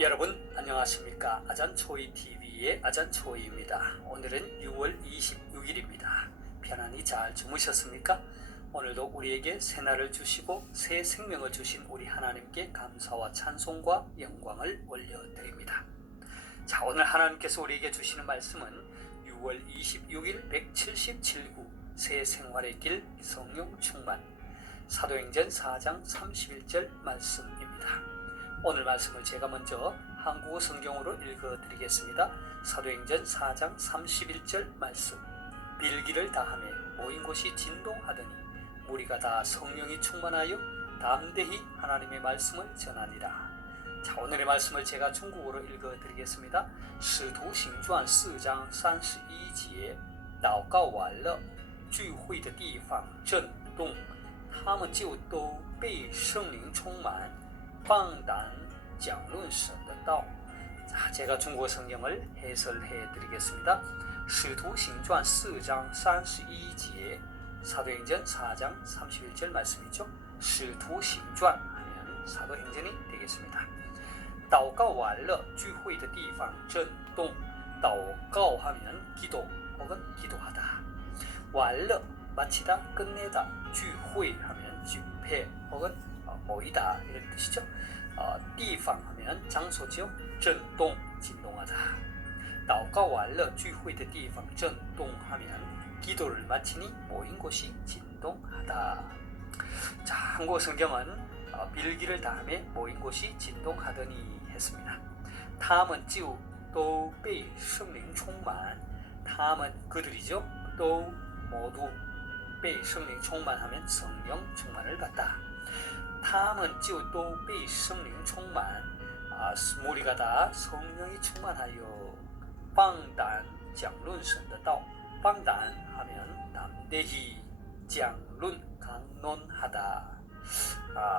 여러분 안녕하십니까? 아잔초이TV의 아잔초이입니다. 오늘은 6월 26일입니다. 편안히 잘 주무셨습니까? 오늘도 우리에게 새날을 주시고 새 생명을 주신 우리 하나님께 감사와 찬송과 영광을 올려드립니다. 자, 오늘 하나님께서 우리에게 주시는 말씀은 6월 26일 177구 새 생활의 길 성령 충만 사도행전 4장 31절 말씀입니다. 오늘 말씀을 제가 먼저 한국어 성경으로 읽어드리겠습니다. 사도행전 4장 31절 말씀. 빌기를 다하며 모인 곳이 진동하더니 무리가 다 성령이 충만하여 담대히 하나님의 말씀을 전하니라. 자, 오늘의 말씀을 제가 중국어로 읽어드리겠습니다. 使徒行传4章32节祷告完了，聚会的地方震动，他们就都被圣灵充满，放胆讲论神的道. 자, 제가 중국어 성경을 해설해 드리겠습니다. 使徒行传4장 31절 사도행전 4장 31절 말씀이죠. 使徒行传 하면 사도행전이 되겠습니다. 祷告完了聚会的地方震动. 祷告 하면 기도 혹은 기도하다. 完了 마치다 끝내다. 聚会 하면 집회 혹은 모이다 이런 뜻이죠. 地方 하면 장소죠. 震动 진동하다. 祷告完了聚会的地方震动 하면 기도를 마치니 모인 곳이 진동하다. 자, 한국어 성경은 빌기를 다음에 모인 곳이 진동하더니 했습니다. 他们就都被圣灵充满. 他们 그들이죠. 또 모두 被圣灵充满 하면 성령 충만을 받다. 他们就都被圣灵充满. 무리가 다 성령이 충만하여 放胆讲论神的道. 放胆 하면 담대히 讲论 강론하다.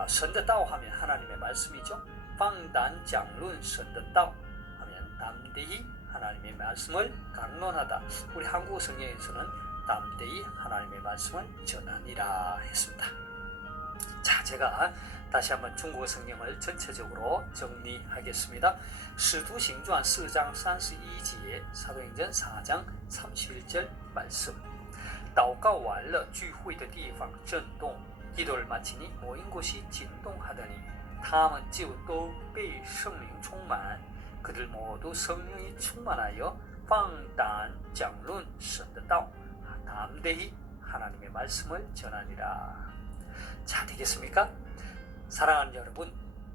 神的道 하면 하나님의 말씀이죠. 放胆讲论神的道 하면 담대히 하나님의 말씀을 강론하다. 우리 한국어 성경에서는 담대히 하나님의 말씀을 전하니라 했습니다. 자, 제가 다시 한번 중국어 성경을 전체적으로 정리하겠습니다. 使徒行传4장 31절 사도행전 4장 31절 말씀. 祷告完了聚会的地方震动. 기도를 마치니 모인 곳이 진동하더니 他们就都被圣灵充满. 그들 모두 성령이 충만하여 放胆讲论神的道. 담대히 하나님의 말씀을 전하니라. 자, 되겠습니까? 사랑하는 여러분,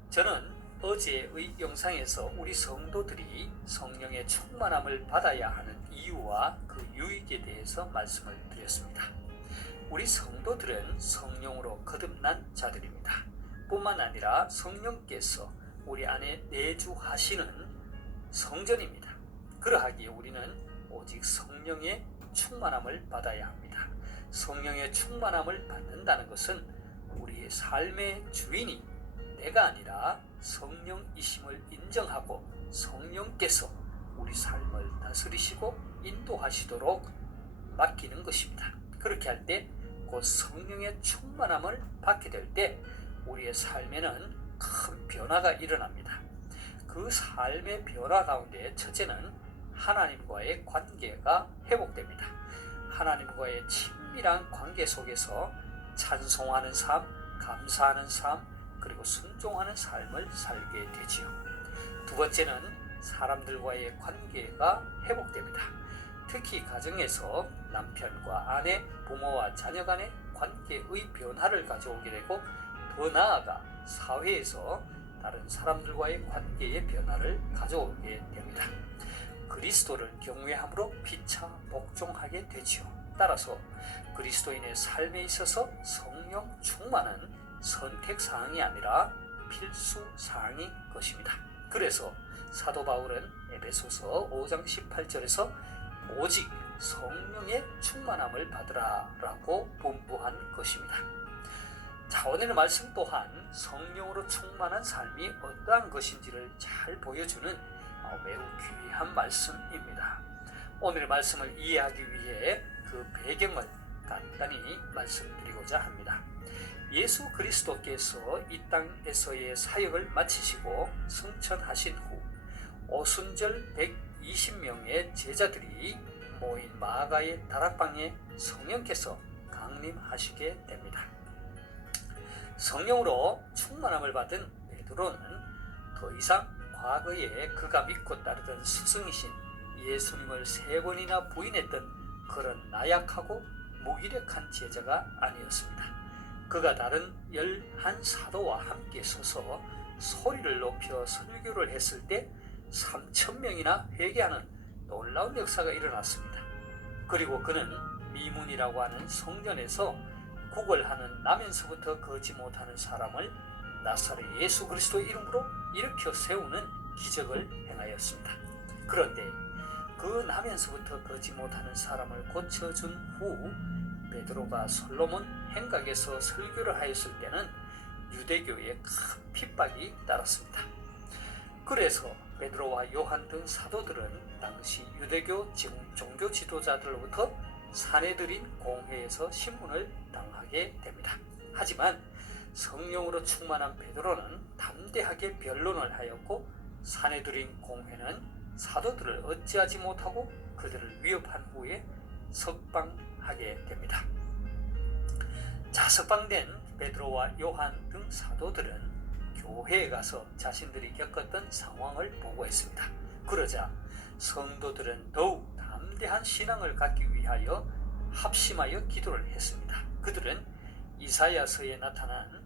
저는 어제의 영상에서 우리 성도들이 성령의 충만함을 받아야 하는 이유와 그 유익에 대해서 말씀을 드렸습니다. 우리 성도들은 성령으로 거듭난 자들입니다. 뿐만 아니라 성령께서 우리 안에 내주하시는 성전입니다. 그러하기에 우리는 오직 성령의 충만함을 받아야 합니다. 성령의 충만함을 받는다는 것은 우리의 삶의 주인이 내가 아니라 성령이심을 인정하고 성령께서 우리 삶을 다스리시고 인도하시도록 맡기는 것입니다. 그렇게 할 때 곧 성령의 충만함을 받게 될 때 우리의 삶에는 큰 변화가 일어납니다. 그 삶의 변화 가운데 첫째는 하나님과의 관계가 회복됩니다. 하나님과의 친밀한 관계 속에서 찬송하는 삶, 감사하는 삶, 그리고 순종하는 삶을 살게 되지요. 두 번째는 사람들과의 관계가 회복됩니다. 특히 가정에서 남편과 아내, 부모와 자녀 간의 관계의 변화를 가져오게 되고 더 나아가 사회에서 다른 사람들과의 관계의 변화를 가져오게 됩니다. 그리스도를 경외함으로 피차 복종하게 되지요. 따라서 그리스도인의 삶에 있어서 성령 충만은 선택사항이 아니라 필수사항인 것입니다. 그래서 사도 바울은 에베소서 5장 18절에서 오직 성령의 충만함을 받으라 라고 분부한 것입니다. 자, 오늘의 말씀 또한 성령으로 충만한 삶이 어떠한 것인지를 잘 보여주는 매우 귀한 말씀입니다. 오늘의 말씀을 이해하기 위해 그 배경을 간단히 말씀드리고자 합니다. 예수 그리스도께서 이 땅에서의 사역을 마치시고 승천하신 후 오순절 120명의 제자들이 모인 마가의 다락방에 성령께서 강림하시게 됩니다. 성령으로 충만함을 받은 베드로는 더 이상 과거에 그가 믿고 따르던 스승이신 예수님을 3번이나 부인했던 그런 나약하고 무기력한 제자가 아니었습니다. 그가 다른 11사도와 함께 서서 소리를 높여 설교를 했을 때 3,000명이나 회개하는 놀라운 역사가 일어났습니다. 그리고 그는 미문이라고 하는 성전에서 구걸하는 나면서부터 걷지 못하는 사람을 나사렛 예수 그리스도의 이름으로 일으켜 세우는 기적을 행하였습니다. 그런데 그 나면서부터 걷지 못하는 사람을 고쳐준 후 베드로가 솔로몬 행각에서 설교를 하였을 때는 유대교에 큰 핍박이 따랐습니다. 그래서 베드로와 요한 등 사도들은 당시 유대교 종교 지도자들로부터 사내들인 공회에서 신문을 당하게 됩니다. 하지만 성령으로 충만한 베드로는 담대하게 변론을 하였고 사내들인 공회는 사도들을 어찌하지 못하고 그들을 위협한 후에 석방하게 됩니다. 자, 석방된 베드로와 요한 등 사도들은 교회에 가서 자신들이 겪었던 상황을 보고했습니다. 그러자 성도들은 더욱 담대한 신앙을 갖기 위하여 합심하여 기도를 했습니다. 그들은 이사야서에 나타난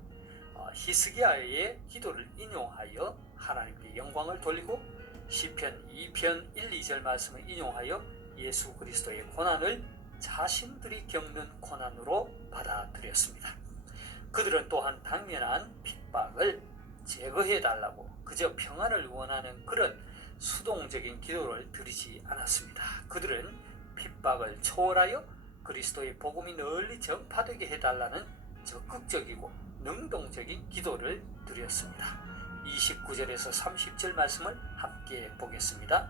히스기야의 기도를 인용하여 하나님께 영광을 돌리고 시편 2편 1, 2절 말씀을 인용하여 예수 그리스도의 고난을 자신들이 겪는 고난으로 받아들였습니다. 그들은 또한 당면한 핍박을 제거해달라고 그저 평안을 원하는 그런 수동적인 기도를 드리지 않았습니다. 그들은 핍박을 초월하여 그리스도의 복음이 널리 전파되게 해달라는 적극적이고 능동적인 기도를 드렸습니다. 29절에서 30절 말씀을 함께 보겠습니다.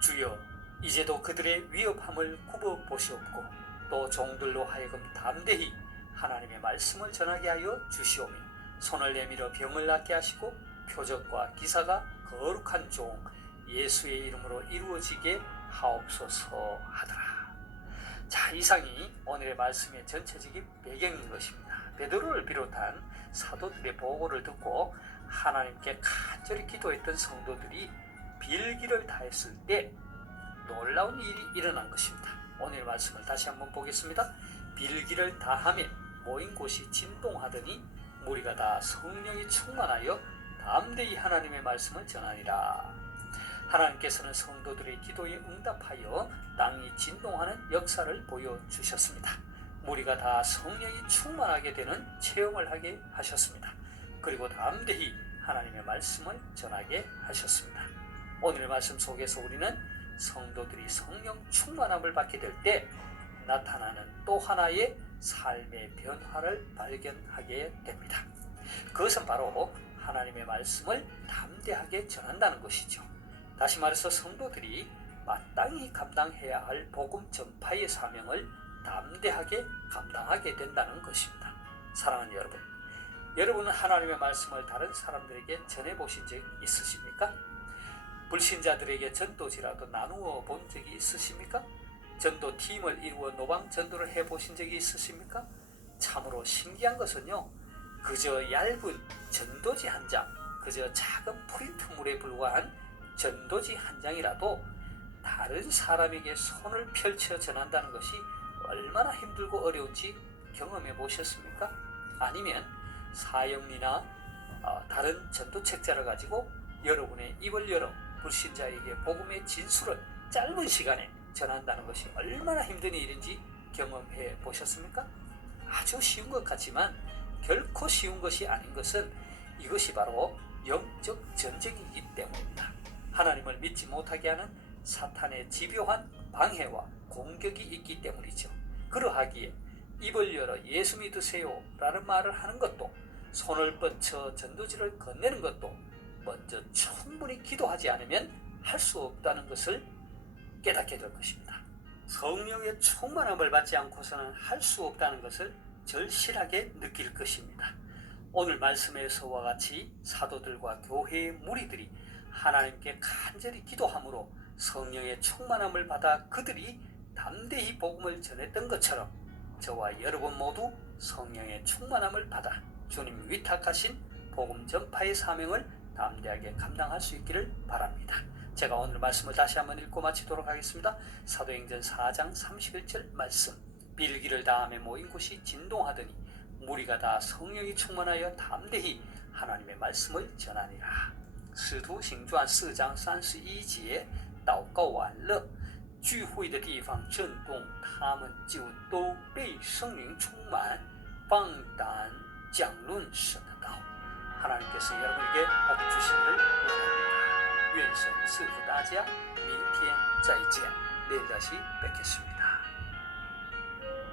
주여, 이제도 그들의 위협함을 굽어보시옵고 또 종들로 하여금 담대히 하나님의 말씀을 전하게 하여 주시오며 손을 내밀어 병을 낫게 하시고 표적과 기사가 거룩한 종 예수의 이름으로 이루어지게 하옵소서 하더라. 자, 이상이 오늘의 말씀의 전체적인 배경인 것입니다. 베드로를 비롯한 사도들의 보고를 듣고 하나님께 간절히 기도했던 성도들이 빌기를 다했을 때 놀라운 일이 일어난 것입니다. 오늘 말씀을 다시 한번 보겠습니다. 빌기를 다하며 모인 곳이 진동하더니 무리가 다 성령이 충만하여 담대히 하나님의 말씀을 전하니라. 하나님께서는 성도들의 기도에 응답하여 땅이 진동하는 역사를 보여주셨습니다. 무리가 다 성령이 충만하게 되는 체험을 하게 하셨습니다. 그리고 담대히 하나님의 말씀을 전하게 하셨습니다. 오늘의 말씀 속에서 우리는 성도들이 성령 충만함을 받게 될 때 나타나는 또 하나의 삶의 변화를 발견하게 됩니다. 그것은 바로 하나님의 말씀을 담대하게 전한다는 것이죠. 다시 말해서 성도들이 마땅히 감당해야 할 복음 전파의 사명을 담대하게 감당하게 된다는 것입니다. 사랑하는 여러분, 여러분은 하나님의 말씀을 다른 사람들에게 전해보신 적 있으십니까? 불신자들에게 전도지라도 나누어 본 적이 있으십니까? 전도팀을 이루어 노방 전도를 해보신 적이 있으십니까? 참으로 신기한 것은요, 그저 얇은 전도지 한 장, 그저 작은 프린트물에 불과한 전도지 한 장이라도 다른 사람에게 손을 펼쳐 전한다는 것이 얼마나 힘들고 어려운지 경험해 보셨습니까? 아니면 사형리나 다른 전도책자를 가지고 여러분의 입을 열어 불신자에게 복음의 진술을 짧은 시간에 전한다는 것이 얼마나 힘든 일인지 경험해 보셨습니까? 아주 쉬운 것 같지만 결코 쉬운 것이 아닌 것은 이것이 바로 영적 전쟁이기 때문입니다. 하나님을 믿지 못하게 하는 사탄의 집요한 방해와 공격이 있기 때문이죠. 그러하기에 입을 열어 예수 믿으세요 라는 말을 하는 것도, 손을 뻗쳐 전도지를 건네는 것도 먼저 충분히 기도하지 않으면 할 수 없다는 것을 깨닫게 될 것입니다. 성령의 충만함을 받지 않고서는 할 수 없다는 것을 절실하게 느낄 것입니다. 오늘 말씀에서와 같이 사도들과 교회의 무리들이 하나님께 간절히 기도함으로 성령의 충만함을 받아 그들이 담대히 복음을 전했던 것처럼 저와 여러분 모두 성령의 충만함을 받아 주님 위탁하신 복음 전파의 사명을 담대하게 감당할 수 있기를 바랍니다. 제가 오늘 말씀을 다시 한번 읽고 마치도록 하겠습니다. 사도행전 4장 31절 말씀. 빌기를 다함에 모인 곳이 진동하더니 무리가 다 성령이 충만하여 담대히 하나님의 말씀을 전하니라. 使徒行传4章32节，祷告完了，聚会的地方震动，他们就都被圣灵充满，放胆讲论神的道。 하나님께서 여러분에게 복 주시기를 원합니다. 愿神赐福大家，明天再见，내일 다시 뵙겠습니다.